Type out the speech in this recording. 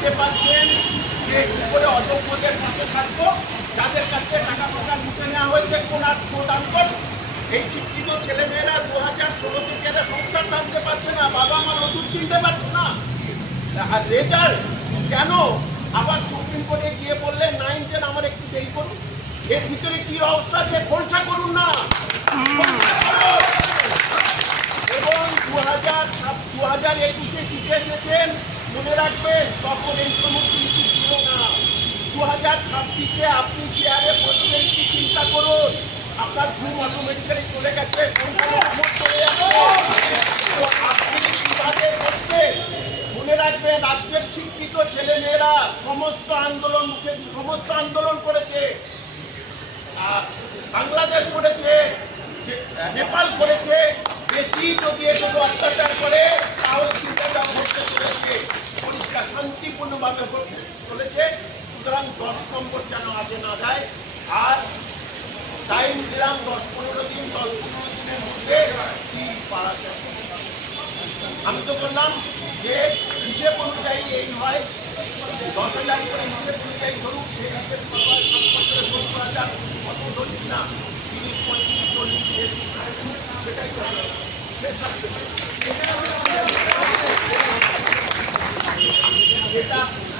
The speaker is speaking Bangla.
দেখতে পাচ্ছেন যে কি করে অযোগ্যদের পাশে থাকব। যাদের কাছে টাকা পয়সা লুটে নেওয়া হয়েছে কোনার কোটাঙ্কন এই শিক্ষিত ছেলেমেয়েরা দু হাজার ষোলো থেকে সংসার টানতে পারছে না, বাবা আমার ওষুধ কিনতে পারছে না। আর রেজাল্ট কেন? আবার সুপ্রিম কোর্টে গিয়ে বললেন, নাইন টেন আমার একটু দেরি করুন। এর ভিতরে কি রহস্য আছে খোলসা করুন না। এবং দু হাজার দু হাজার একুশে জিতে এসেছেন। মনে রাখবেন তখন এই সমস্ত কিছু ছিল না। দু হাজার ছাব্বিশে আপনি চেয়ারে বসবেন কি চিন্তা করুন? আপনার ঘুম অটোমেটিক্যালি চলে গেছে তো আপনি মনে রাখবেন, রাজ্যের শিক্ষিত ছেলেমেয়েরা সমস্ত আন্দোলন মুখে, সমস্ত আন্দোলন করেছে। বাংলাদেশ করেছে নেপাল করেছে। বেশি যদি এগুলো অত্যাচার করে তাহলে চিন্তাটা করতে চলেছে পরীক্ষা চলেছে। সুতরাং দশ নম্বর যেন আগে না যায়। আর টাইম দিলাম দশ পনেরো দিন, দশ পনেরো দিনের মধ্যে আমি তো বললাম যে হিসেব অনুযায়ী এই হয়। দশ হাজার করে হিসেব অনুযায়ী ধরুন সেই হিসেব করা যাক ধরছি না। তিরিশ, পঁয়ত্রিশ, চল্লিশ সেটাই তো